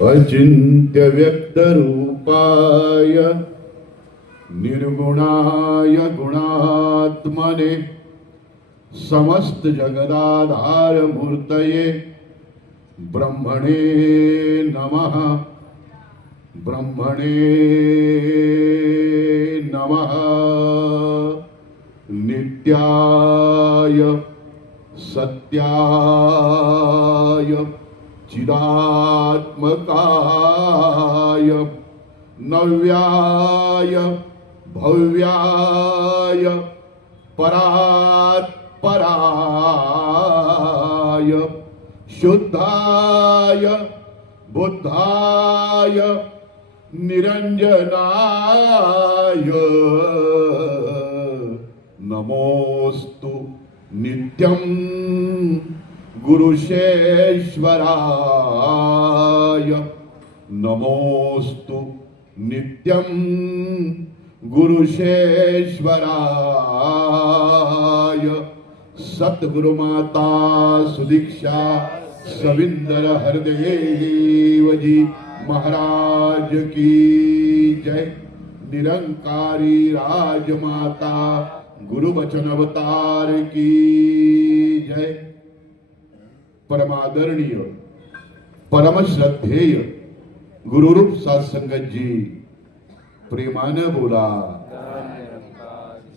अचिंत्य व्यक्तरूपाय निर्गुणाय गुणात्मने समस्त जगदाधार मूर्तये ब्रह्मणे नमः ब्रह्मणे नमः नित्याय सत्याय चिदात्मकाय नव्याय भव्याय परात्पराय शुद्धाय बुद्धाय निरंजनाय नमोस्तु नित्यं गुरुशेश्वराय नमोस्तु नित्यं गुरुशेश्वराय सद्गुरुमाता सुदीक्षा सविंदर हरदेव जी महाराज की जय। निरंकारी राजमाता गुरुवचन अवतार की जय। परमादरणीय परम श्रद्धेय गुरुरूप सत्संगत जी प्रेमाने बोला।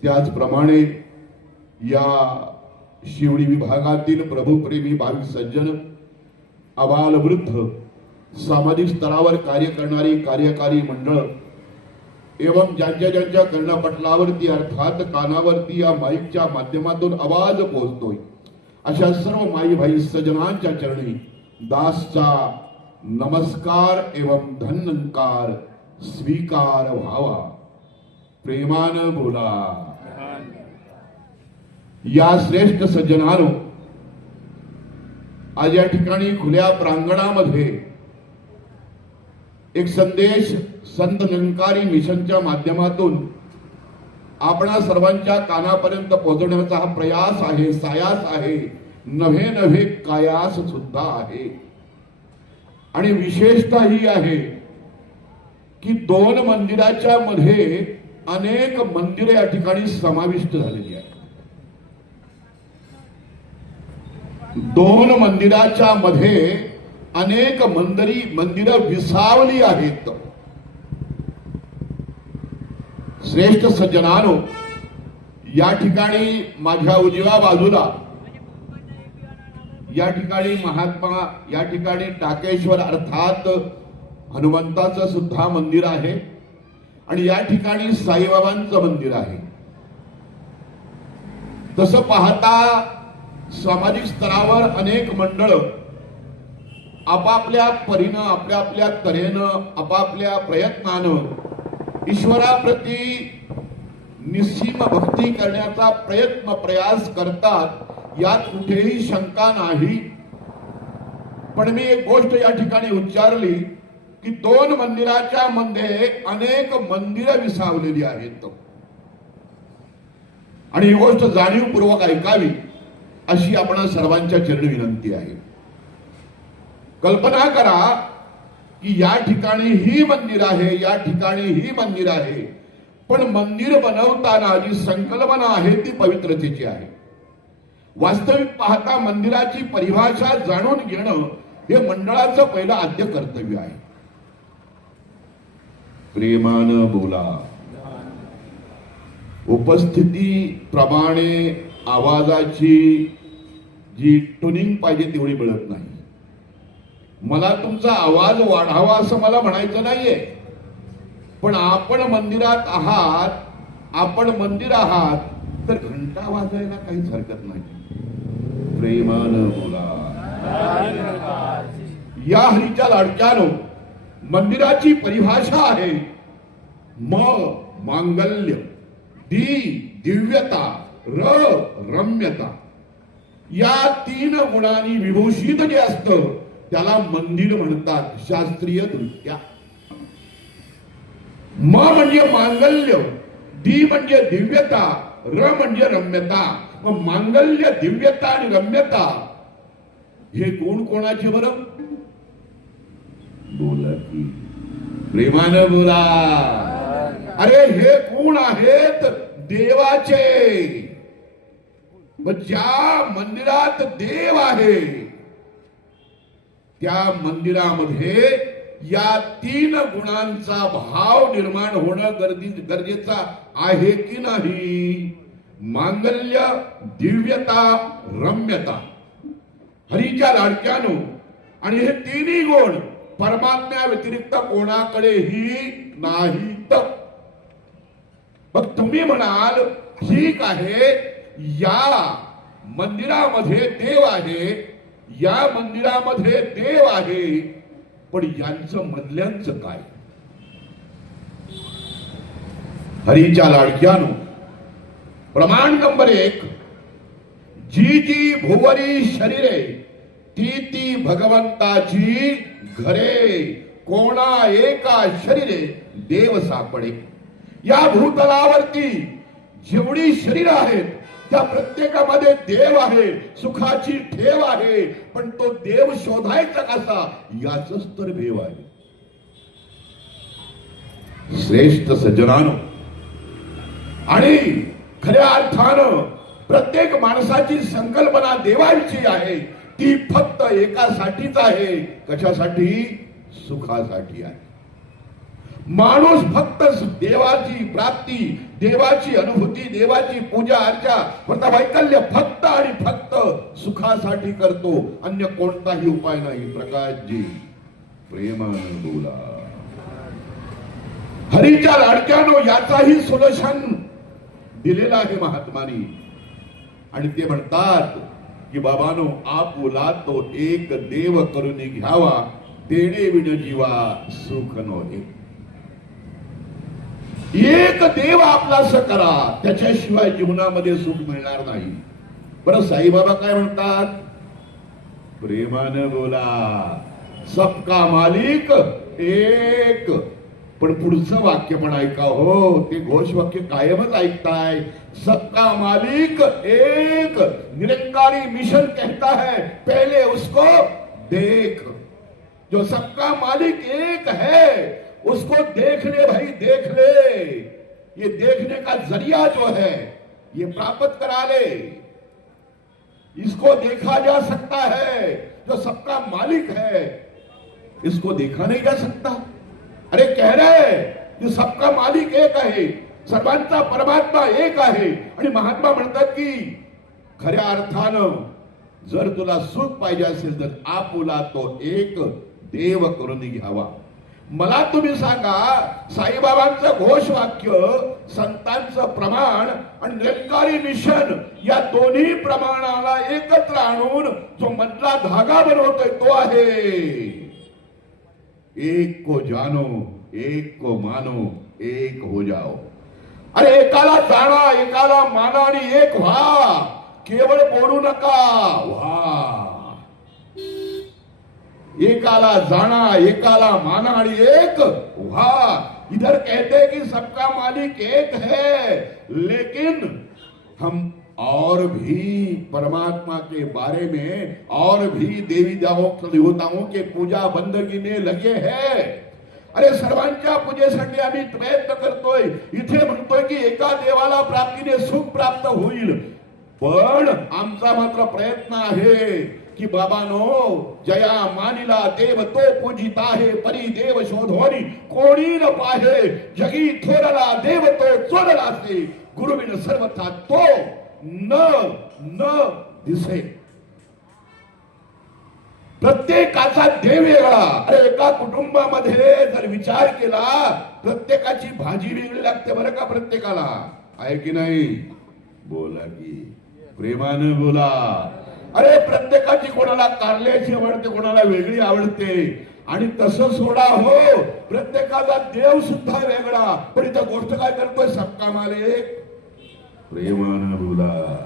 त्याचप्रमाणे या शिवडी विभागातील प्रभुप्रेमी भाविक सज्जन अबाल वृद्ध सामाजिक स्तरावर कार्य करणारी कार्यकारी मंडळ एवं ज्यांच्या कर्णपटलावरती अर्थात कानावरती या माईकच्या माध्यमातून आवाज पोहोचतोय अशा सर्व माई भाई सज्जनांच्या चरणी दासचा नमस्कार एवं धन्यंकार स्वीकार व्हावा। प्रेमानं बोला। या श्रेष्ठ सज्जनानो, आज या ठिकाणी खुल्या प्रांगणामध्ये एक संदेश संत निरंकारी मिशनच्या माध्यमातून आपणा सर्वांच्या कानापर्यंत पोहोचवण्याचा हा प्रयास आहे, सायास आहे, नव्हे नव्हे कायास सुद्धा आहे। आणि विशेषता ही आहे की दोन मंदिराच्या मध्ये अनेक मंदिरे या ठिकाणी समाविष्ट झालेली आहेत। दोन मंदिराच्या मध्ये अनेक मंदिरं विसावली आहेत। श्रेष्ठ सज्जनानो, या ठिकाणी माझ्या उजव्या बाजूला या ठिकाणी महात्मा, या ठिकाणी टाकेश्वर अर्थात हनुमंताचं सुद्धा मंदिर आहे आणि या ठिकाणी साईबाबांचं मंदिर आहे। तसं पाहता सामाजिक स्तरावर अनेक मंडळ आपापल्या परीनं, आपल्या तऱ्हेनं, आपापल्या प्रयत्नानं ईश्वराप्रती निस्सीम भक्ती करण्याचा प्रयास करतात, यात कुठेही शंका नाही। पण मी एक गोष्ट या ठिकाणी उच्चारली की दोन मंदिराच्या मध्ये अनेक मंदिरं विसावलेली आहेत आणि ही गोष्ट जाणीवपूर्वक ऐकावी अशी आपण सर्वांच्या चरणी विनंती आहे। कल्पना करा की या ठिकाणी ही मंदिर आहे, या ठिकाणी ही मंदिर आहे, पण मंदिर बनवताना जी संकल्पना आहे ती पवित्रतेची आहे। वास्तविक पाहता मंदिराची परिभाषा जाणून घेणं हे मंडळाचं पहिलं आद्य कर्तव्य आहे। प्रेमानं बोला। उपस्थिती प्रमाणे आवाजाची जी ट्युनिंग पाहिजे तेवढी मिळत नाही। मला तुमचा आवाज वाढावा असं मला म्हणायचं नाहीये, पण आपण मंदिरात आहात, आपण मंदिर आहात तर घंटा वाजायला काहीच हरकत नाही। प्रेमानं बोला। या हरीच्या लाडक्यानो, मंदिराची परिभाषा आहे मांगल्य, दिव्यता, रम्यता। या तीन गुणांनी विभूषित जे असतं त्याला मंदिर म्हणतात शास्त्रीय दृष्ट्या। म म्हणजे मांगल्य, दी म्हणजे दिव्यता, र म्हणजे रम्यता। मग मांगल्य, दिव्यता आणि रम्यता हे गुण कोणाचे बरं? बोला की प्रेमानं बोला. अरे हे कोण आहेत? देवाचे. मग ज्या मंदिरात देव आहे त्या मंदिरामध्ये या 3 गुणांचा भाव निर्माण होणं गरजेचं आहे की नाही? मांगल्य, दिव्यता, रम्यता. हरीच्या लाडक्यानो आणि हे 3ही गुण परमात्म्या व्यतिरिक्त कोणाकडेही नाहीत. मग तुम्ही म्हणाल ठीक आहे, या मंदिरामध्ये देव आहे, या मंदिरामध्ये देव आहे, पण यांचं मधल्यांचं काय? हरीच्या लाडक्यानो प्रमाण नंबर 1, जी जी भुवरी शरीरे ती ती भगवंताची घरे, कोणा एका शरीरे देव सापडे. या भूतलावरती जेवढी शरीर आहेत त्या प्रत्येकामध्ये देव आहे, सुखाची ठेव आहे, पण तो देव शोधायचा कसा याच तर भेव आहे. श्रेष्ठ सज्जनानो, आणि खऱ्या अर्थानं प्रत्येक माणसाची संकल्पना देवाची आहे, ती फक्त एकासाठीच आहे. कशासाठी? सुखासाठी आहे. माणूस फक्त देवाची प्राप्ती, देवाची अनुभूती, देवाची पूजा अर्चा, व्रतवैकल्य फक्त आणि फक्त सुखासाठी करतो, अन्य कोणताही उपाय नाही. प्रकाशजी प्रेमानं बोला. हरीच्या लाडक्यानो याचाही सोल्युशन दिलेला आहे महात्मानी, आणि ते म्हणतात की बाबानो, आपुला तो एक देव करून घ्यावा, देणे विण जीवा सुख नव्हे. एक देव आपलास करा, त्याच्याशिवाय जीवनामध्ये सुख मिळणार नाही. बरं साईबाबा काय म्हणतात? प्रेमानं बोला. सबका मालिक एक. पण पुढचं वाक्य पण ऐका हो, ते घोष वाक्य कायमच ऐकताय. सबका मालिक एक, निरंकारी मिशन कहता है पहले उसको देख. जो सबका मालिक एक है उसको देख ले भाई, देख ले. ये देखने का जरिया जो है ये प्राप्त करा ले. इसको देखा जा सकता है, जो सबका मालिक है इसको देखा नहीं जा सकता. अरे कह रहे की सबका मालिक एक आहे, सर्वांचा परमात्मा एक आहे, आणि महात्मा म्हणतात की खऱ्या अर्थानं जर तुला सुख पाहिजे असेल तर आपुला तो एक देव करून घ्यावा. मला तुम्ही सांगा, साईबाबांचं घोषवाक्य, संतांचं प्रमाण आणि निरंकारी मिशन या दोन्ही प्रमाणाला एकत्र आणून जो मधला धागा बनवतोय तो आहे एक को जानो, एक को मानो, एक हो जाओ. अरे एकाला जाणा, एकाला माना आणि एक व्हा. केवळ बोलू नका, व्हा. एकाला जाना, एकाला माना आणि एक व्हा. इधर कहते हैं कि सबका मालिक एक है, लेकिन हम और भी परमात्मा के बारे में और भी देवी देवताओं के पूजा बंदगी में लगे हैं. अरे सर्वांच्या पूजेसाठी आम्ही प्रयत्न करतोय. इथे म्हणतोय की एका देवाला प्राप्तीने सुख प्राप्त होईल, पण आमचा मात्र प्रयत्न आहे की बाबानो, जया मानिला देव तो पूजिता आहे, परी देव शोधोनी कोणी न पाहे. जगी थोरला देव तो चोरला से, गुरुविन सर्वथा तो न दिसे. प्रत्येकाचा देव वेगळा. अरे एका कुटुंबामध्ये जर विचार केला, प्रत्येकाची भाजी वेगळी लागते बरं का प्रत्येकाला, आहे की नाही? बोला की प्रेमानं बोला. अरे प्रत्येकाची कोणाला कारल्याची आवडते, कोणाला वेगळी आवडते, आणि तसं सोडा हो, प्रत्येकाचा देव सुद्धा वेगळा. पण इथं गोष्ट काय करतोय? सबका मालिक. प्रेमानं बोला.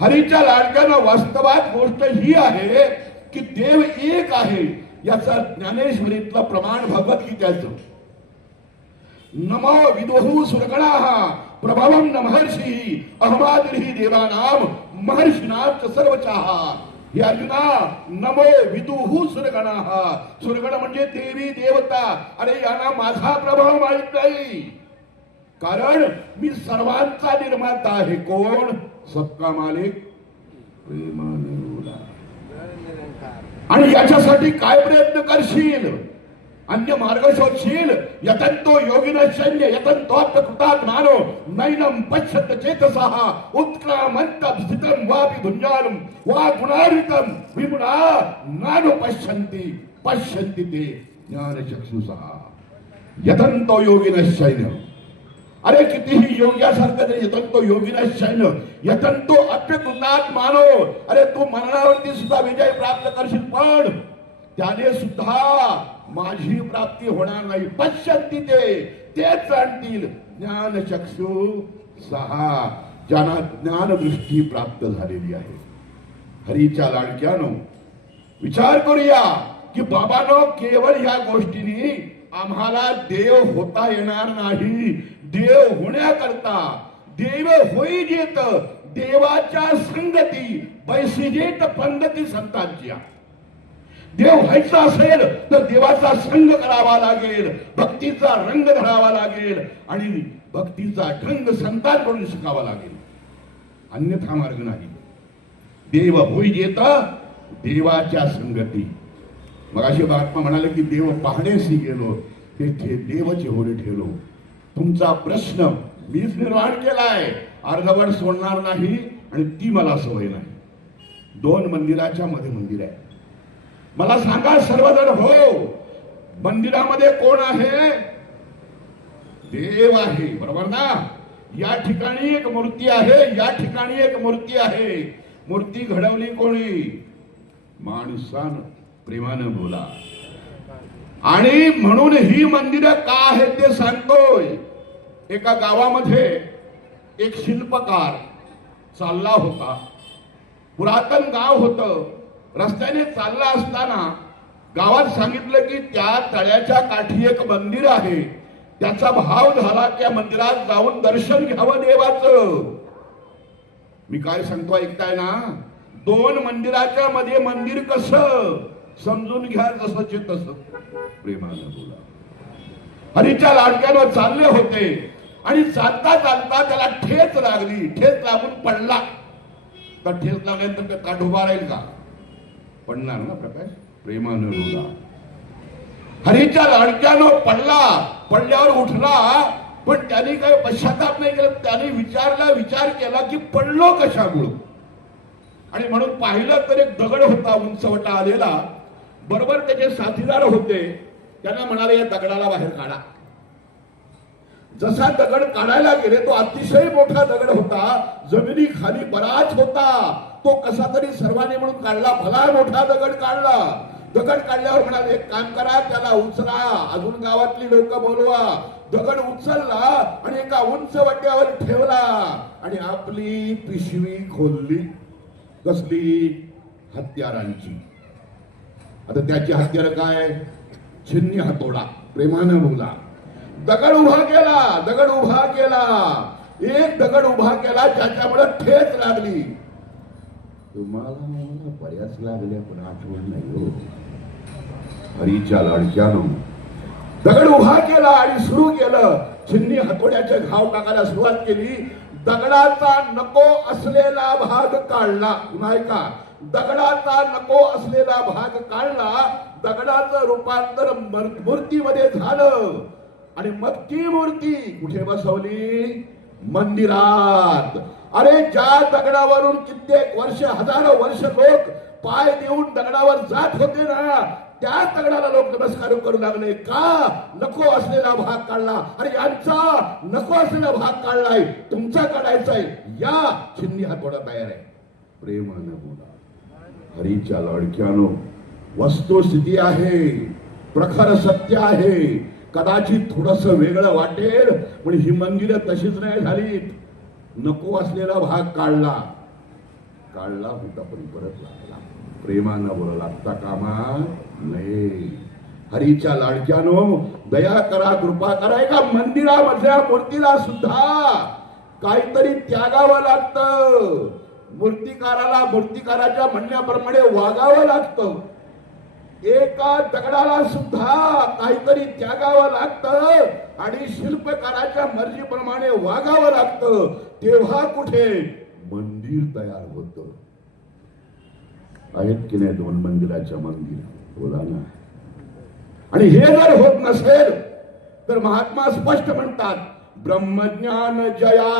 हरीच्या लाडक्यानं वास्तवात गोष्ट ही आहे की देव एक आहे. याचा ज्ञानेश्वरीतलं प्रमाण भगवद्गीतेचं. नमो विदुहु सुरगणाः प्रभवं न महर्षि अहमादिर्हि देवानां महर्षिणां च सर्वचाः. हे अर्जुना, नमो विदुहू सुरगणः. सुरगण म्हणजे देवी देवता. अरे यांना माझा प्रभाव माहित नाही, कारण मी सर्वांचा निर्माता आहे. कोण? सबका मालिक प्रेमाने बोला. आणि याच्यासाठी काय प्रयत्न करशील? अन्य मार्ग शोधशील? यतंतो योगिनश्चन्य यतंतोऽप्यकृतात्मानो नैनं पश्यत चेतसः उत्क्रामन्तं स्थितं वापि भुञ्जानं वा गुणार्हितं विगुणा नानुपश्यन्ति पश्यन्ति ते ज्ञानचक्षुषः. यतंतो योगिनश्चन्य. अरे कितीही योग्यासारखं तरी यतंतो योगिनश्चन्य यतंतो अप्यकृतात्मानो. अरे तू मरणावरती सुद्धा विजय प्राप्त करशील, पण त्याने सुद्धा माझी प्राप्ती होणार नाही. पश्यंती तेच जाणतील ज्ञानचक्षु सहा, ज्यांना ज्ञानदृष्टी प्राप्त झालेली आहे. हरीच्या लाडक्यानो विचार करूया की बाबांनो, केवळ या गोष्टीने आम्हाला देव होता येणार नाही. देव होण्याकरता देव होईजेत देवाच्या संगती बैसिजेत पंगती संतांची. देव व्हायचा असेल तर देवाचा संग करावा लागेल, भक्तीचा रंग धरावा लागेल आणि भक्तीचा ढंग संतांकडून शिकावा लागेल, अन्यथा मार्ग नाही. देव होईजेत देवाच्या संगती. मग अशी महात्मा म्हणाले की देव पाहण्याशी गेलो तेथे देवचे होणे ठेवलो. तुमचा प्रश्न मीच निर्माण केलाय, अर्धवट सोडणार नाही आणि ती मला सवय नाही. दोन मंदिराच्या मध्ये मंदिर आहे. मला सांगा सर्वजण, हो मंदिरामध्ये कोण आहे? देव आहे, बरोबर ना? या ठिकाणी एक मूर्ती आहे, या ठिकाणी एक मूर्ती आहे. मूर्ती घडवली कोणी? माणसानं, प्रेमानं बोला. आणि म्हणून ही मंदिरं का आहेत ते सांगतोय. एका गावामध्ये एक शिल्पकार चालला होता. पुरातन गाव होतं. रस्त्याने चालला असताना गावात सांगितलं की त्या तळ्याच्या काठी एक मंदिर आहे. त्याचा भाव झाला त्या मंदिरात जाऊन दर्शन घ्यावं देवाचं. मी काय सांगतो ऐकताय ना? दोन मंदिराच्या मध्ये मंदिर कसं समजून घ्या, जसंचे तसं प्रेमानं बोला. हरीच्या लाडक्यावर चालले होते आणि चालता चालता त्याला ठेच लागली. ठेच लागून पडला. तर ठेच लागल्यानंतर काठ उभा राहील का? पडणार ना प्रकाश. प्रेमानं बोला. हरीच्या लाडक्यानं पडला. पडल्यावर उठला, पण त्याने काही पश्चाताप नाही केला. त्याने विचार केला की पडलो कशामुळं. आणि म्हणून पाहिलं तर एक दगड होता उंचवटा आलेला. बरोबर त्याचे साथीदार होते. त्यांना म्हणाले या दगडाला बाहेर काढा. जसा दगड काढायला गेले तो अतिशय मोठा दगड होता. जमिनी खाली बराच होता. तो कसा तरी सर्वांनी म्हणून काढला. भला मोठा दगड काढला. दगड काढल्यावर म्हणाले एक काम करा, त्याला उचला, अजून गावातली लोक बोलवा. दगड उचलला आणि एका उंच वट्यावर ठेवला आणि आपली पिशवी खोलली. कसली? हत्यारांची. आता त्याची हत्यार काय? छिन्नी हातोडा. प्रेमानं बोला. दगड उभा केला. दगड उभा केला. एक दगड उभा केला ज्याच्यामुळे ठेच लागली. तुम्हाला मला बऱ्याच लागल्या पण आठवण नाही हो. हरीच्या लाडक्यानं दगड उभा केला आणि सुरू केलं. छिन्नी हातोड्याचे घाव टाकायला सुरुवात केली. दगडाचा नको असलेला भाग काढला. पुन्हा का? दगडाचा नको असलेला भाग काढला. दगडाचं रूपांतर मूर्तीमध्ये झालं आणि मग ती मूर्ती कुठे बसवली? मंदिरात. अरे ज्या दगडावरून कित्येक वर्ष, हजारो वर्ष लोक पाय देऊन दगडावर जात होते ना, त्या दगडाला लोक नमस्कार करू लागले. का? नको असलेला भाग काढला. अरे यांचा नको असलेला भाग काढलाय, तुमचा काढायचाय. या छिन्नी हातोडा तयार आहे. प्रेमानं बोला. हरीच्या लाडक्यानो वस्तुस्थिती आहे, प्रखर सत्य आहे. कदाचित थोडस वेगळं वाटेल पण ही मंदिरं तशीच नाही झाली. नको असलेला भाग काढला होता पण परत लागला. प्रेमानं बोला. लागता कामा नाही. हरीच्या लाडक्यानो दया करा, कृपा करा. एका मंदिरामधल्या मूर्तीला सुद्धा काहीतरी त्यागावं लागतं. मूर्तिकाराला मूर्तिकाराच्या म्हणण्याप्रमाणे वागावं लागतं. एका दगडाला सुद्धा काहीतरी त्यागावं लागतं आणि शिल्पकाराच्या मर्जीप्रमाणे वागावं लागतं. तेव्हा कुठे मंदिर तयार होतं. आहेत की नाही दोन मंदिराच्या मंदिर? बोला ना. आणि हे जर होत नसेल तर महात्मा स्पष्ट म्हणतात, ब्रह्मज्ञान जया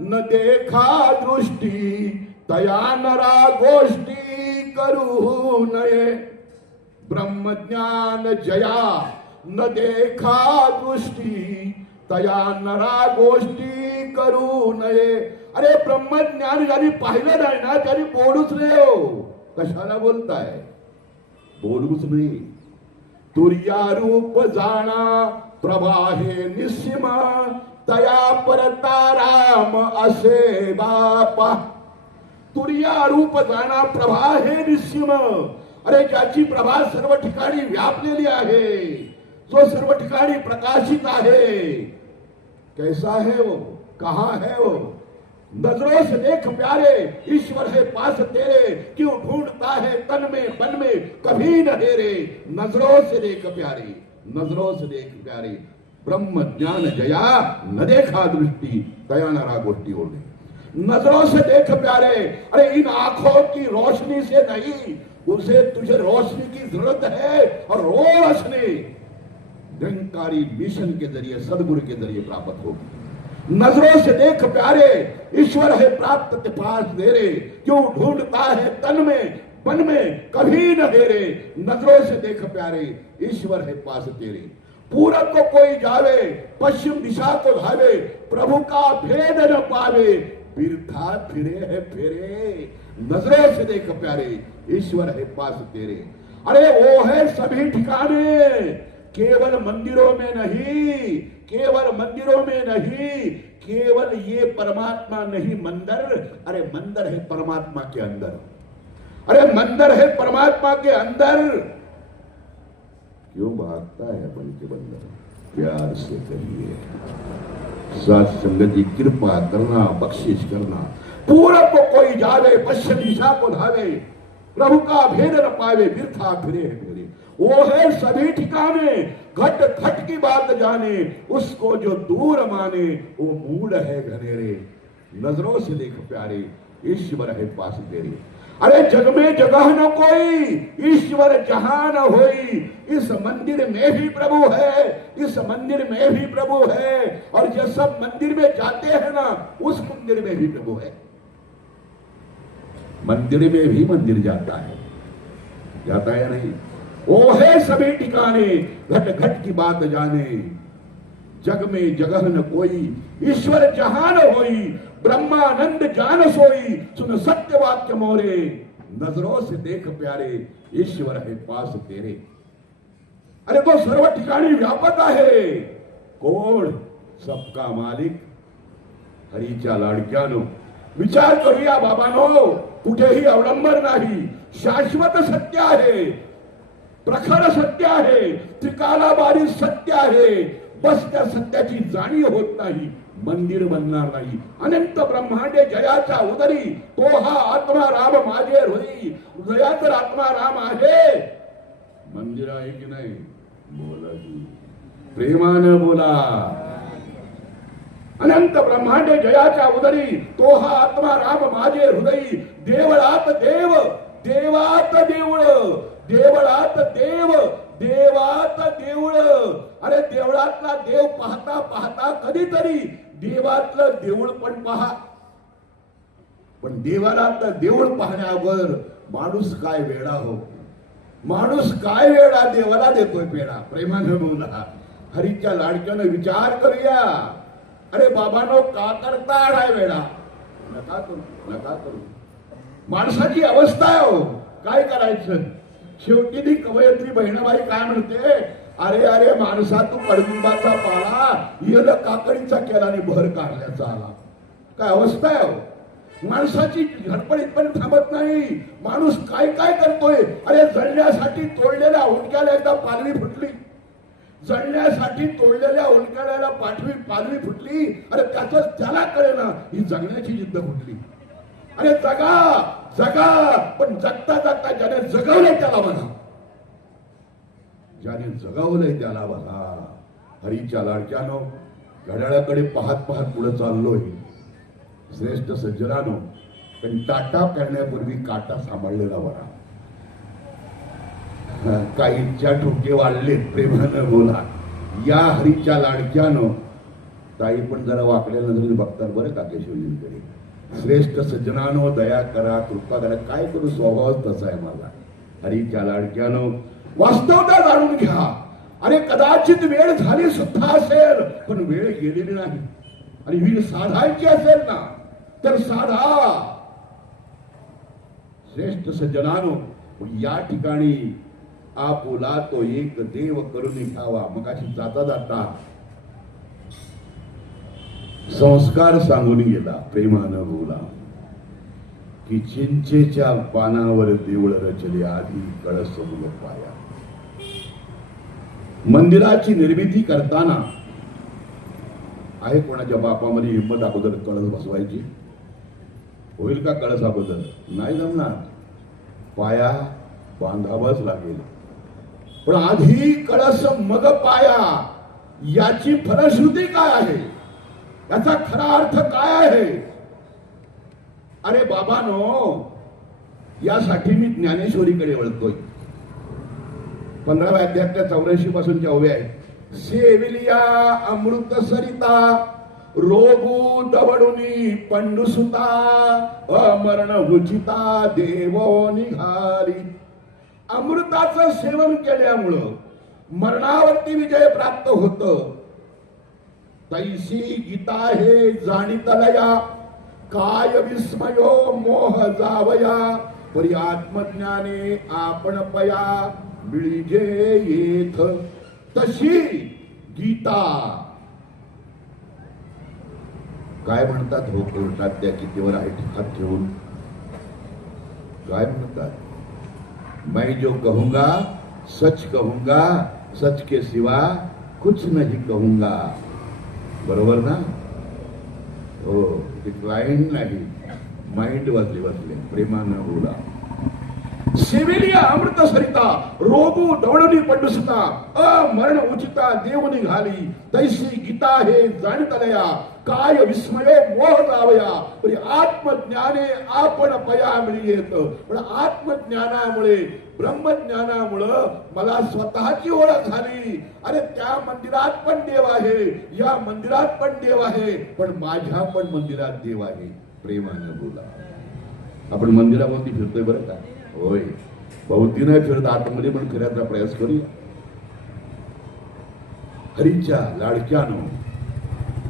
न देखा दृष्टी तया नरा गोष्टी करू नये. ब्रह्मज्ञान जया न देखा दृष्टी तया नरा गोष्टी करू नये. अरे ब्रह्मज्ञान ज्यांनी पाहिलं नाही ना त्यांनी बोलूच नाही. हो कशाला बोलताय? बोलूच नाही. तुर्या रूप जाणा प्रभाहे निस्सीम तया परता राम असे बापा. तुर्या रूप जाणा प्रभा हे निस्सीम. अरे ज्याची प्रभा सर्व ठिकाणी व्यापलेली आहे, जो सर्व ठिकाणी प्रकाशित आहे, कैसा है वो, कहा है वो? नजरों से देख प्यारे, ईश्वर है पास तेरे, क्यों ढूंढता है तन में बन में कभी न हेरे. नजरों से देख प्यारे, नजरों से देख प्यारे. ब्रह्म ज्ञान जया न देखा दृष्टि तया नरा गोष्टी ओढ़े. नजरों से देख प्यारे. अरे इन आंखों की रोशनी से नहीं, उसे तुझे रोशनी की जरूरत है और रोशनी निरंकारी मिशन के जरिए सदगुरु के जरिए प्राप्त होगी. नजरों से देख प्यारे, ईश्वर है प्राप्त ते पास तेरे, क्यों ढूंढता है तन में बन में कभी न हेरे. नजरों से देख प्यारे, ईश्वर है पास तेरे. पूरब को कोई जावे, पश्चिम दिशा को धावे, प्रभु का भेद न पावे, बिरथा फिरे है फेरे. नजरों से देख प्यारे, ईश्वर है पास तेरे. अरे वो है सभी ठिकाने, केवल मंदिरों में नहीं, केवल मंदिरों में नहीं, केवल ये परमात्मा नहीं मंदिर. अरे मंदिर है परमात्मा के अंदर. अरे मंदिर है परमात्मा के अंदर. क्यों भागता है बन के बंदर? प्यार से कहिए. साथ संगति कृपा करना, बख्शिश करना. पूरब को कोई जावे, पश्चिम दिशा को धावे, प्रभु का भेद न पावे, बिरथा फिरे है मेरे. वो है सभी ठिकाने, घट घट की बात जाने, उसको जो दूर माने वो मूड है घनेरे. नजरों से देख प्यारे, ईश्वर है पास तेरे. अरे जग में जगह न कोई, ईश्वर जहां न होई. इस मंदिर में भी प्रभु है, इस मंदिर में भी प्रभु है, और जो सब मंदिर में जाते हैं ना, उस मंदिर में भी प्रभु है. मंदिर में भी मंदिर जाता है या नहीं? वो है सभी ठिकाने, घट घट की बात जाने. जग में जगह न कोई, ईश्वर जहां न होई, ब्रह्मानंद जान सोई, सुन सत्य वाक्य मोरे. नजरों से देख प्यारे, ईश्वर है पास तेरे. अरे तो सर्व ठिकाणी व्यापक आहे. कोण? सबका मालिक. हरीच्या लाडक्यानो विचार करूया बाबांनो. कुठेही अवलंबन नाही, शाश्वत सत्य आहे, प्रखर सत्य आहे, त्रिकालाबारी सत्य आहे. बस त्या सत्याची जाणीव होत नाही, मंदिर बनणार नाही. अनंत ब्रह्मांडे जयाच्या उदरी, तो हा आत्मा राम माझे हृदयी. हृदयात तर आत्मा राम आहे. मंदिर आहे की नाही? बोला की प्रेमानं बोला. अनंत ब्रह्मांडे जयाच्या उदरी, तो हा आत्मा राम माझे हृदयी. देवळात देव, देवात देऊळ, देवळात देव, देवात देऊळ. अरे देवळातला देव पाहता पाहता कधीतरी देवातलं देऊळ पण पहा. पण देवाला देऊळ पाहण्यावर माणूस काय वेडा हो, माणूस काय वेडा देवाला देतोय पेडा. प्रेमानं बोला. हरीच्या लाडक्यानं विचार करूया. अरे बाबांनो का करता आडाय वेडा? नका करू, नका करू. माणसाची अवस्था आहे हो, काय करायचं? शेवटी ती कवयत्री बहिणाबाई काय म्हणते? अरे अरे माणसा तू कडुलिंबाचा पाला, येल काकडीचा केला आणि भर काढल्याचा आला. काय अवस्था आहे हो? माणसाची धडपड इथपर्यंत थांबत नाही. माणूस काय काय करतोय? अरे जळण्यासाठी तोडलेल्या हुंडक्याला एकदा पालवी फुटली, जळण्यासाठी तोडलेल्या हुंडक्याला पालवी फुटली. अरे त्याच त्याला कळेना ही जगण्याची जिद्द फुटली. अरे जगा जगा, पण जगता जगता ज्याने जगवलंय त्याला बघा, ज्याने जगवलंय त्याला बघा. हरीच्या लाडक्यानो, घड्याळाकडे पाहत पाहत पुढे चाललोय. श्रेष्ठ सज्जनानो, पण टाटा करण्यापूर्वी काटा सांभाळलेला बरा. काहीच्या ठोके वाढले, प्रेमानं बोला. या हरीच्या लाडक्यानो, ताई पण जरा वाकड्या नजरेने बघतात बरं का केशवजींकडे. श्रेष्ठ सज्जनानो, दया करा, कृपा करा. काय करू, स्वभावच तसा आहे माझा. हरीच्या लाडक्यानो, वास्तवता जाणून घ्या. अरे कदाचित वेळ झाली सुद्धा असेल, पण वेळ गेलेली नाही. आणि वेळ साधायची असेल ना तर साधा. श्रेष्ठ सज्जनानो, या ठिकाणी आपुला तो एक देव करून घ्यावा. मग अशी जाता जाता संस्कार सांगून गेला, प्रेमानं बोला की चिंचेच्या पानावर देऊळ रचले आधी कळस मुल पाया. मंदिराची निर्मिती करताना आहे कोणाच्या बापामध्ये हिंमत अगोदर कळस बसवायची? होईल का कळस अगोदर? नाही जमणार. पाया बांधावाच लागेल. पण आधी कळस मग पाया, याची फलश्रुती काय आहे, याचा खरा अर्थ काय आहे? अरे बाबानो, यासाठी मी ज्ञानेश्वरीकडे वळतोय. 15व्या अध्यायातल्या 84 पासूनच्या ओव्या आहेत. सेविलिया अमृत सरिता, रोगू दवडुनी पंडुसुता, अमरण उचिता देवो निघाली. अमृताचं सेवन केल्यामुळं मरणावरती विजय प्राप्त होत. तैसी गीता हे जाणीतलया, काय विस्मयो मोह जावया. परी आत्मज्ञाने आपण पया, मिळजे येथ तशी गीता. काय म्हणतात हो कोर्टात त्या कितीवर आहे हात ठेवून? काय म्हणतात? मैं जो कहूंगा सच कहूंगा, सच के सिवा कुछ नहीं कहूंगा. बरोबर ना? हो, ते क्लायंट नाही, माइंड वाजले बसले. प्रेमानं बोला. सेविलिया अमृत सरिता, रोगू दवडणी पंडुसुता, अमरण उचिता देव निघाली. तैसी गीता हे जाणतलया, काय विस्मय मोह जावया. पण आत्मज्ञाने आपण पया मिळेत. पण आत्मज्ञानामुळे, ब्रह्मज्ञानामुळं मला स्वतःची ओळख झाली. अरे त्या मंदिरात पण देव आहे, या मंदिरात पण देव आहे, पण माझ्या पण मंदिरात देव आहे. प्रेमानं बोला. आपण मंदिराभोवती फिरतोय बरं का? होय, भोवती नाही फिरत, आतमध्ये पण फिरायचा प्रयास करूया. हरीच्या लाडक्यानो,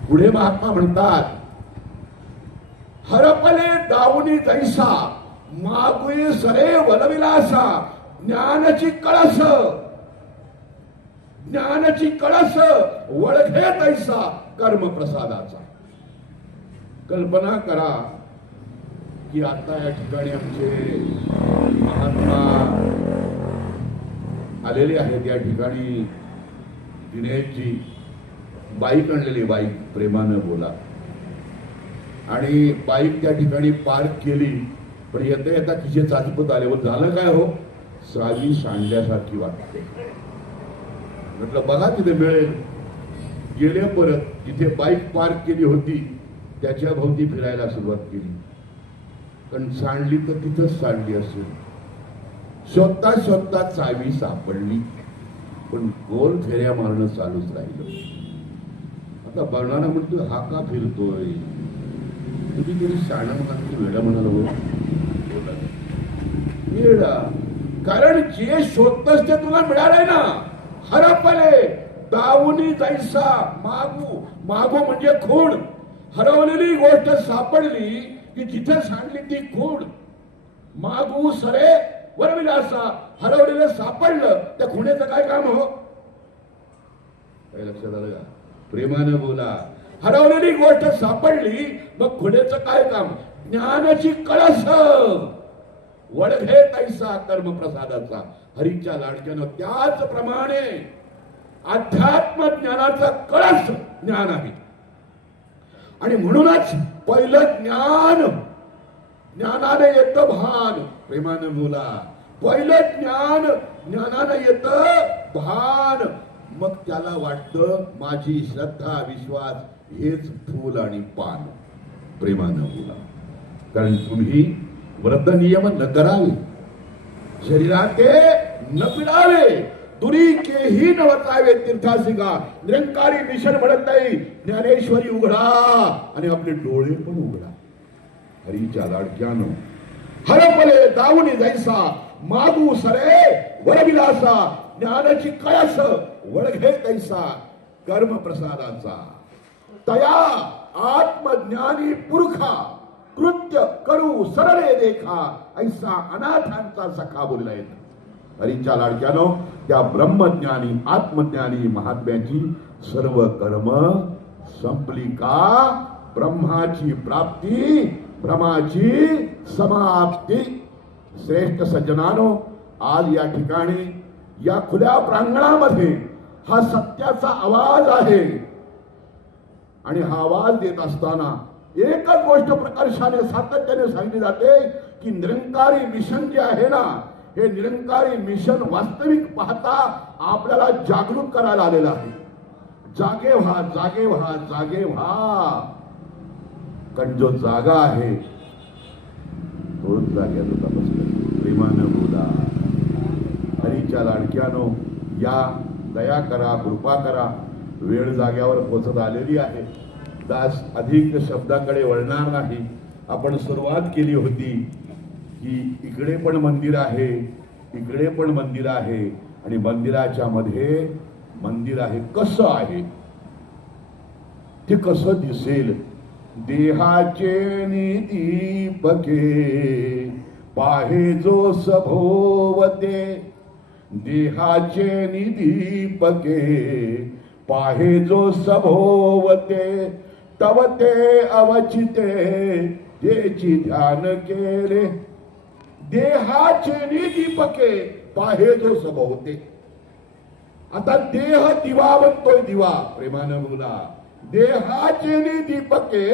पुढे महात्मा म्हणतात, हरपले दावनी जैसा, मागुई सरे वलविलासा. ज्ञानाची कळस, ज्ञानाची कळस वळघे तैसा कर्म प्रसादाचा. कल्पना करा की आता या ठिकाणी आमचे महात्मा आलेले आहेत. या ठिकाणी दिनेशजी बाईक आणलेली, बाईक. प्रेमानं बोला. आणि बाईक त्या ठिकाणी पार्क केली, पण येता येता खिशे चाचपत आल्यावर झालं काय हो, साली सांडल्यासारखी वाटते. म्हटलं बघा तिथे मिळेल. गेले परत, जिथे बाईक पार्क केली होती त्याच्या भोवती फिरायला सुरुवात केली. पण सांडली तर तिथंच सांडली असेल. शोधता शोधता चावी सापडली, पण गोल फेऱ्या मारणं चालूच राहिलं. आता बघणारा म्हणतो हा का फिरतोय? तुम्ही तरी शाणा म्हणाल, वेडा म्हणाला. वेडा, कारण जे शोधतस ते तुला मिळालंय ना. हरपले दावनी जैसा, मागू, मागू म्हणजे खूण. हरवलेली गोष्ट सापडली की जिथे सांडली ती खूण. मागू सरे वरविलासा, हरवलेलं सापडलं, त्या खुण्याचं काय काम हो? काय लक्षात आलं का? प्रेमानं बोला. हरवलेली गोष्ट सापडली, मग खुण्याचं काय काम? ज्ञानाची कळस वळघे तैसा कर्म प्रसादाचा. हरीच्या लाडक्यानं त्याचप्रमाणे अध्यात्म ज्ञानाचा कळस ज्ञान आहे. आणि म्हणूनच पहिलं ज्ञान, ज्ञानाने येतं भान. प्रेमानं बोला. पहिलं ज्ञान, ज्ञानानं येतं भान. मग त्याला वाटतं माझी श्रद्धा विश्वास हेच फूल आणि पान. प्रेमानं बोला. कारण तुम्ही व्रत नियम न करावे, शरीराते न पिडावे, दुरी केही न वचावे तीर्थासिका. निरंकारी मिशन म्हणत नाही, ज्ञानेश्वरी उघडा आणि आपले डोळे पण उघडा. हरीच्या लाडक्यानं हरपले दावणी जैसा, मागू सरे वरविलासा. ज्ञानाची कळस वळघे तैसा, कर्म प्रसादाचा. तया आत्मज्ञानी पुरखा, कृत्य करू सरळे देखा. ऐसा अनाथांचा सखा बोलला येत. हरीच्या लाडक्यानो त्या ब्रह्मज्ञानी आत्मज्ञानी महात्म्याची सर्व कर्म संपली का ब्रह्माची प्राप्ती, ब्रह्माची समाप्ती. श्रेष्ठ सज्जनानो, आज या ठिकाणी या खुल्या प्रांगणामध्ये हा सत्याचा आवाज आहे. आणि हा आवाज देत असताना एकच गोष्ट प्रकर्षाने सातत्याने सांगितली जाते की निरंकारी मिशन जे आहे ना, हे निरंकारी मिशन वास्तविक पाहता आपल्याला जागृत करायला आलेलं आहे. जागे व्हा, जागे व्हा, जागे व्हा. कारण जो जागा आहे तोच जाग्यात बसला. प्रेमानं बोला. हरीच्या लाडक्यानो, या दया करा, कृपा करा. वेळ जाग्यावर पोचत आलेली आहे. दास अधिक शब्दाकडे वळणार नाही. आपण सुरुवात केली होती की इकडे पण मंदिर आहे, इकडे पण मंदिर आहे आणि मंदिराच्या मध्ये मंदिर आहे. कसं आहे ते, कसं दिसेल? देहाचे दीपके पाहे जो सभोवते, देहाचे दीपके पाहे जो सभोवते. तव ते अवचिते तेची ध्यान केले. देहाचे दीपके पाहे जो सभोवते. आता देह दिवा बनतोय, दिवा. प्रेमानं बोला. देहाचे दीपके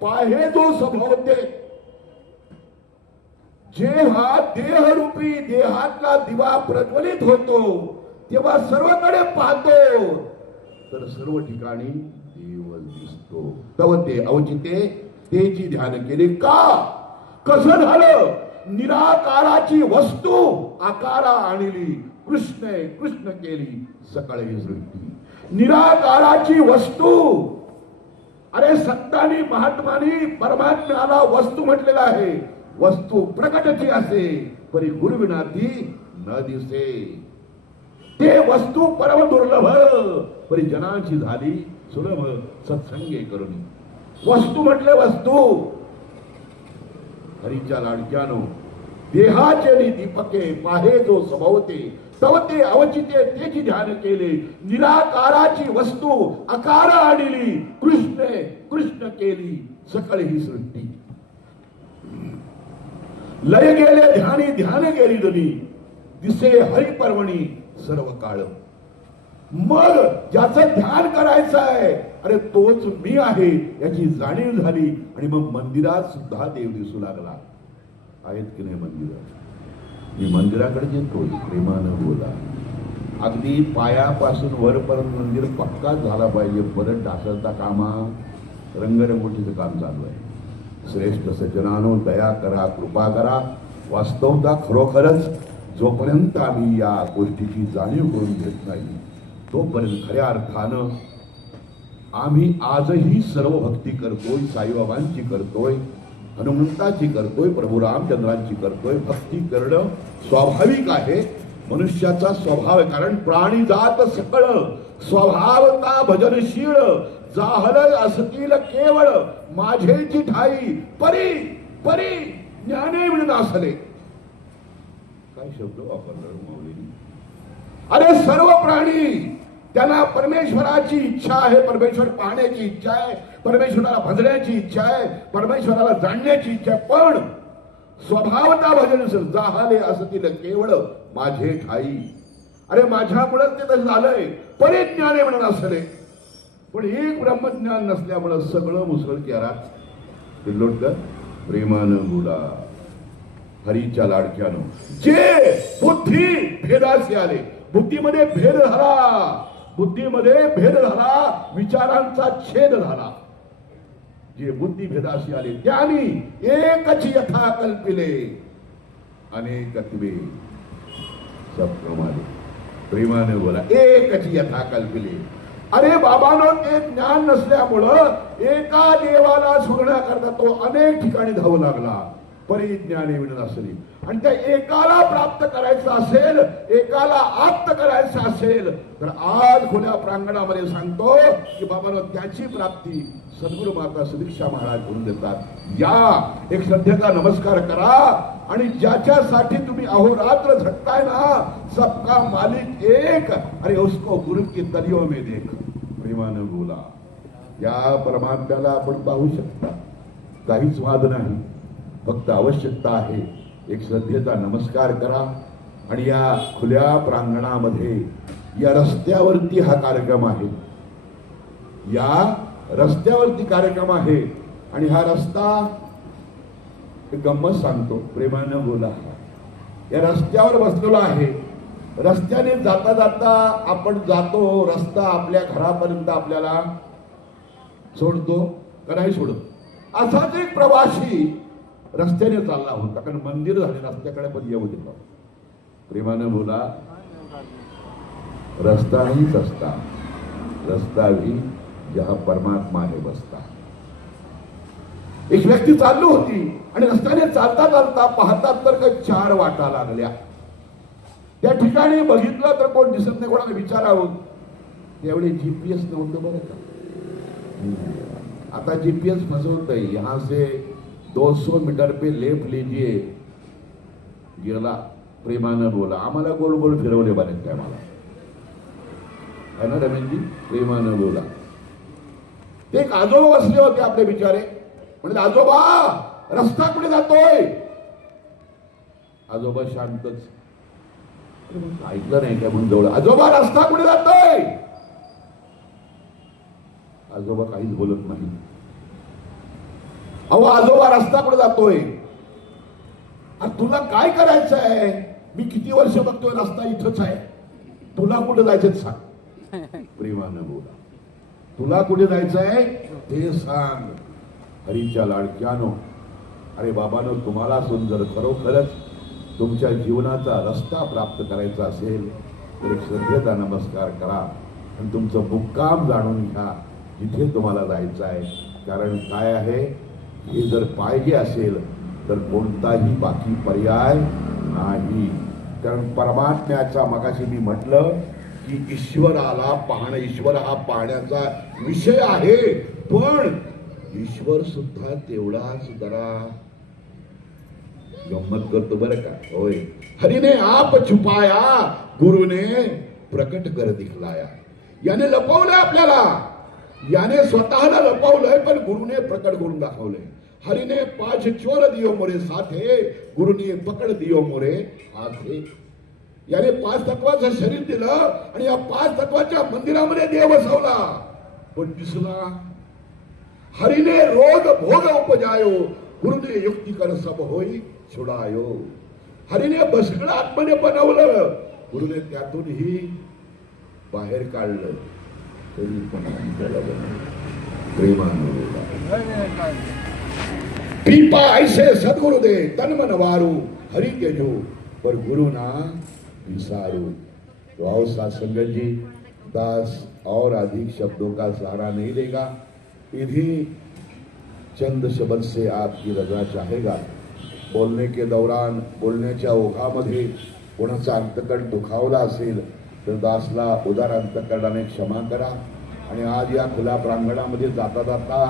पाहे जो सभोवते. जेव्हा देहरूपी देहातला दिवा प्रज्वलित होतो तेव्हा सर्वकडे पाहतो तर सर्व ठिकाणी देव दिसतो. तव ते अवचिते तेची ध्यान केले. का? कसं झालं? निराकाराची वस्तू आकारा आणली, कृष्ण कृष्ण केली सकळ ही सृष्टी. निराकाराची वस्तू, अरे संतांनी महात्मानी परमात्म्याला वस्तू म्हटलेला आहे. वस्तू प्रकटची असे परी गुरुविना ती न दिसे. ते वस्तू परम दुर्लभ परी जनाची झाली सुलभ सत्संगे करून. वस्तू म्हटले वस्तू. हरीच्या लाडक्यानो, देहाचे दीपके पाहे जो सभवते. तव ते अवचिते तेची ध्यान केले. निराकाराची वस्तू आकार आणली, कृष्ण कृष्ण केली सकळ ही सृष्टी. लय गेले ध्यानी ध्यान गेली धनी, दिसे हरी पर्वणी सर्व काळ. मग ज्याचं ध्यान करायचं आहे, अरे तोच मी आहे याची जाणीव झाली आणि मग मंदिरात सुद्धा देव दिसू लागला. आहेत की नाही मंदिरात? मी मंदिराकडे येतोय. प्रेमानं बोला. अगदी पायापासून वरपर्यंत मंदिर पक्काच झाला पाहिजे. परत ढासळता कामा रंगरंगोटीचं काम चालू आहे. श्रेष्ठ सज्जनानो, दया करा, कृपा करा. वास्तवता खरोखरच जोपर्यंत आम्ही या गोष्टीची जाणीव करून घेत नाही तोपर्यंत खऱ्या अर्थानं आम्ही आजही सर्व भक्ती करतोय. साईबाबांची करतोय, हनुमंताची करतोय, प्रभू रामचंद्रांची करतोय. भक्ती करणं स्वाभाविक आहे, मनुष्याचा स्वभाव आहे. कारण प्राणी जात सकळ स्वभावता भजनशील. जाहल असतील केवळ माझेची ठाई, परी परी ज्ञाने म्हणून असले. काय शब्द वापरला माऊलींनी? अरे सर्व प्राणी त्यांना परमेश्वराची इच्छा आहे, परमेश्वर पाहण्याची इच्छा आहे, परमेश्वराला भजण्याची इच्छा आहे, परमेश्वराला जाणण्याची इच्छा आहे. पण स्वभावता भजन जाहले असतील केवळ माझे ठाई. अरे माझ्यामुळे ते तर झालंय, परिज्ञाने म्हणून असले. पण एक ब्रह्मज्ञान नसल्यामुळे सगळं मुसळ केरात लोटलं. प्रेमानं बोला. हरीच्या लाडक्यानं जे बुद्धी भेदाशी आले, बुद्धीमध्ये भेद झाला, बुद्धीमध्ये भेद झाला, विचारांचा छेद झाला. जे बुद्धी भेदाशी आले त्यांनी एकच यथा कल्पिले अनेकत्वे सब कमाले. प्रेमाने बोला. एकच यथा कल्पिले. अरे बाबांनो, ते ज्ञान नसल्यामुळं एका देवाला शोधण्याकरता तो अनेक ठिकाणी धावू लागला. परिज्ञाने विनसली. आणि त्या एकाला प्राप्त करायचं असेल, एकाला आप्त करायचं असेल, तर आज खुल्या प्रांगणामध्ये सांगतो की बाबांनो, त्याची प्राप्ती सद्गुरु माता सदीक्षा महाराज करून देतात. या एक श्रद्धेचा नमस्कार करा. आणि ज्याच्यासाठी तुम्ही अहोरात्र झटताय ना, सबका मालिक एक, अरे उसको गुरु की तलियों में देख. प्रेमानं बोला. या परमात्म्याला आपण पाहू शकता, काहीच वाद नाही. फक्त आवश्यकता आहे एक श्रद्धेचा नमस्कार करा. आणि या खुल्या प्रांगणामध्ये या रस्त्यावरती हा कार्यक्रम आहे. या रस्त्यावरती कार्यक्रम आहे. आणि हा रस्ता गंमत सांगतो. प्रेमानं बोला. या रस्त्यावर बसलेलो आहे. रस्त्याने जाता जाता आपण जातो. रस्ता आपल्या घरापर्यंत आपल्याला सोडतो का नाही सोडत? असाच एक प्रवासी रस्त्याने चालला होता, कारण मंदिर झाले रस्त्याकडे पण येऊ देतो. प्रेमानं बोला. रस्ता ही सस्ता, रस्ता भी जहा परमात्मा है बसता. एक व्यक्ती चालली होती आणि रस्त्याने चालता चालता पाहतात तर काही 4 वाटा लागल्या. त्या ठिकाणी बघितलं तर कोण दिसत नाही. कोणाला विचारावं. त्यावेळी जीपीएस नव्हतं बरं का. आता जीपीएस फसवतंय. यहां से 200 मीटर पे लेफ्ट लीजिए. गेला. प्रेमानं बोला. आम्हाला गोल गोल फिरवले बरेच काय मला, है ना रमेशजी? प्रेमानं बोला. ते एक आजोबा बसले होते आपले बिचारे. म्हणजे आजोबा, रस्ता कुठे जातोय? आजोबा शांतच. ऐकलं नाही काय म्हणून जवळ, आजोबा रस्ता कुठे जातोय? आजोबा काहीच बोलत नाही. अहो आजोबा, रस्ता कुठे जातोय? तुला काय करायचं आहे? मी किती वर्ष बघतोय रस्ता इथंच आहे. तुला कुठे जायचं सांग. प्रेमानं बोला. तुला कुठे जायचं आहे ते सांग. हरीच्या लाडक्यानो, अरे बाबांनो, तुम्हाला जर खरोखरच तुमच्या जीवनाचा रस्ता प्राप्त करायचा असेल तर एक श्रद्धेचा नमस्कार करा आणि तुमचं मुक्काम जाणून घ्या जिथे तुम्हाला जायचं आहे. कारण काय आहे, हे जर पाहिजे असेल तर कोणताही बाकी पर्याय नाही. कारण परमात्म्याचा, मगाशी मी म्हटलं की ईश्वराला पाहणं, ईश्वर हा पाहण्याचा विषय आहे, पण ईश्वर सुद्धा तेवढाच जरा गंमत करतो बरं का. होय. हरीने आप छुपाया, गुरुने प्रकट कर दिखलाया. याने लपवलंय आपल्याला, याने स्वतःला लपवलंय, पण गुरुने प्रकट करून दाखवलंय. हरीने 5 चोर दियो मोरे साथे, गुरुने पकड दियो मोरे हाथे. याने 5 तत्वाचं शरीर दिलं आणि या 5 तत्वाच्या मंदिरामध्ये देव बसवला, पण दिसला. हरीने रोग भोग उपजायो, गुरुने युक्ती कर सब होई छुडायो. हरीने बसकडं आत्मने बनवलं, गुरुने त्यातूनही बाहेर काढलं. तरी पण प्रेमानं पीपा ऐसे सद्गुरु दे, तन मन वारू, हरि के जो पर गुरु ना विसारू. तो आओ साथ संगत जी, दास और अधिक शब्दों का सहारा नहीं लेगा. इन्हीं चंद शब्द से आपकी रजा चाहेगा. बोलने के दौरान, बोलण्याच्या ओघामध्ये कोणाचा अंतकण दुखावला असेल तर दासला उदार अंतकरणाने क्षमा करा. आणि आज या खुल्या प्रांगणामध्ये जाता जाता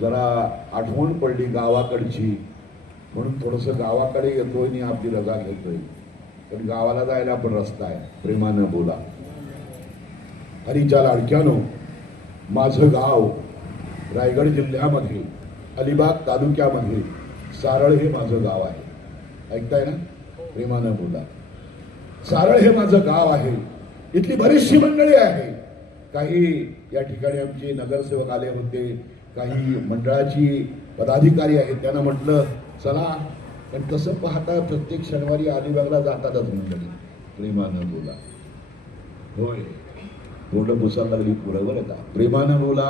जरा आठवण पडली गावाकडची, म्हणून थोडंसं गावाकडे येतोय आणि आपली रजा घेतोय. पण गावाला जायला पण रस्ता आहे. प्रेमानं बोला. हरीच्या लाडक्यानो, माझं गाव रायगड जिल्ह्यामध्ये अलिबाग तालुक्यामध्ये सारळ हे माझं गाव आहे. ऐकताय ना? प्रेमानं बोला. सारळ हे माझं गाव आहे. इथली बरीचशी मंडळी आहे. काही या ठिकाणी आमचे नगरसेवक आले होते, काही मंडळाची पदाधिकारी आहेत, त्यांना म्हटलं चला, पण तसं पाहता प्रत्येक शनिवारी अलिबागला जातातच मंडळी, प्रेमानं बोला. होय, तोंड पुसायला लागली पुढं बरं का, प्रेमानं बोला.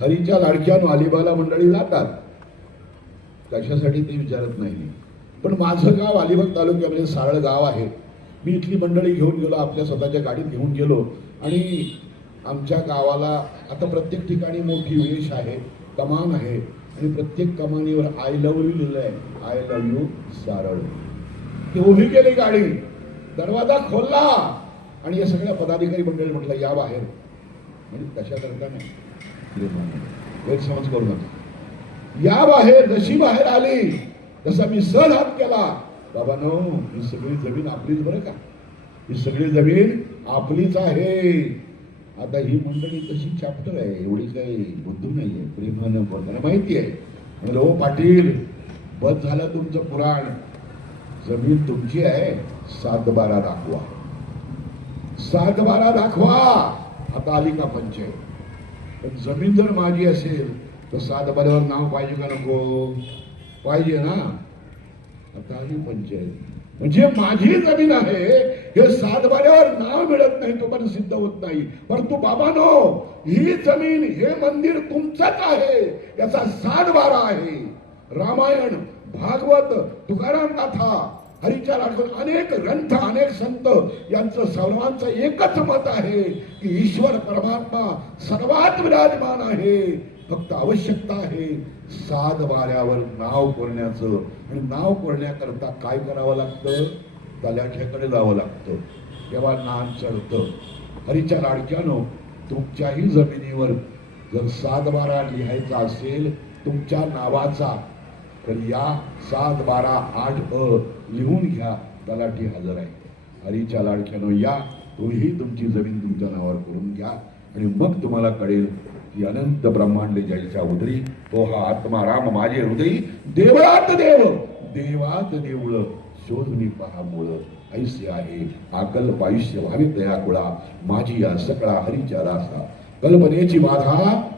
हरीच्या लाडक्यानं अलिबागला मंडळी जातात, कशासाठी ते विचारत नाही. पण माझं गाव अलिबाग तालुक्यामध्ये सारळ गाव आहे. मी इथली मंडळी घेऊन गेलो, आपल्या स्वतःच्या गाडीत घेऊन गेलो आणि आमच्या गावाला आता प्रत्येक ठिकाणी मोठी वेश आहे, कमान आहे आणि प्रत्येक कमानीवर आय लव्ह यू लिहिलं आहे, आय लव्ह यू सारळ. ती उभी केली गाडी, दरवाजा खोलला आणि या सगळ्या पदाधिकारी मंडळी म्हटलं या बाहेर. म्हणजे कशा करता नाही, गैरसमज करू नका. या बाहेर. जशी बाहेर आली तसा मी सहज हात केला, बाबा नो, ही सगळी जमीन आपलीच बरं का, ही सगळी जमीन आपलीच आहे. आता ही मंडळी तशी चॅप्टर आहे, एवढी काही बुद्धू नाहीये, प्रेमानं बोलताना माहिती आहे. म्हणलं हो पाटील, बस झालं तुमचं पुराण, जमीन तुमची आहे, 7-12 दाखवा, 7-12 दाखवा. आता आली का पंचायत. पण जमीन जर माझी असेल तर 7-12वर नाव पाहिजे का नको, पाहिजे ना. आता आली पंचायत, म्हणजे माझी जमीन आहे, हे 7-12वर नाव मिळत नाही तोपर्यंत सिद्ध होत नाही. परंतु बाबांनो, ही जमीन, हे मंदिर तुमचंच आहे, याचा 7-12 आहे. रामायण, भागवत, तुकाराम गाथा, हरीच्या लाडकं अनेक ग्रंथ, अनेक संत यांचं सर्वांचं एकच मत आहे की ईश्वर परमात्मा सर्वात विराजमान आहे. फक्त आवश्यकता आहे 7-12वर नाव कोरण्याचं. आणि नाव कोरण्याकरता काय करावं लागतं, तलाठ्याकडे जावं लागतं, तेव्हा नाम चढतं. हरीच्या लाडक्यानं तुमच्याही जमिनीवर जर 7-12 लिहायचा असेल तुमच्या नावाचा, तर या 7-12-8 लिहून घ्या, तलाठी हजर आहे. हरीच्या लाडक्यानं या, तुम्ही तुमची जमीन तुमच्या नावावर करून घ्या आणि मग तुम्हाला कळेल की अनंत ब्रह्मांड जयच्या उदरी तो हा आत्मा राम माझे हृदयी, देवळात देव देवात देऊळ, शोधनी पहा मूळ. ऐसे आहे आकल्प आयुष्य व्हावे दया कुळा, माझी या सकळा हरीच्या दासा. कल्पनेची बाधा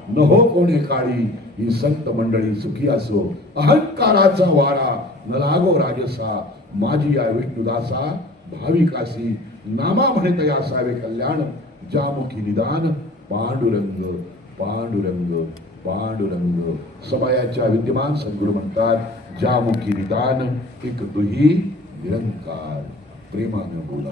न हो कोणे काळी, ही संत मंडळी सुखी असो, अहंकाराचा वारा न लागो राजसा. माझी या विष्णुदासा भाविकासी, नामा म्हणत असावे कल्याण. जामुखी निदान पांडुरंग पांडुरंग पांडुरंग. समयाच्या विद्यमान सद्गुरू म्हणतात, जामुखी निदान एक तुही निरंकार. प्रेमानं बोला.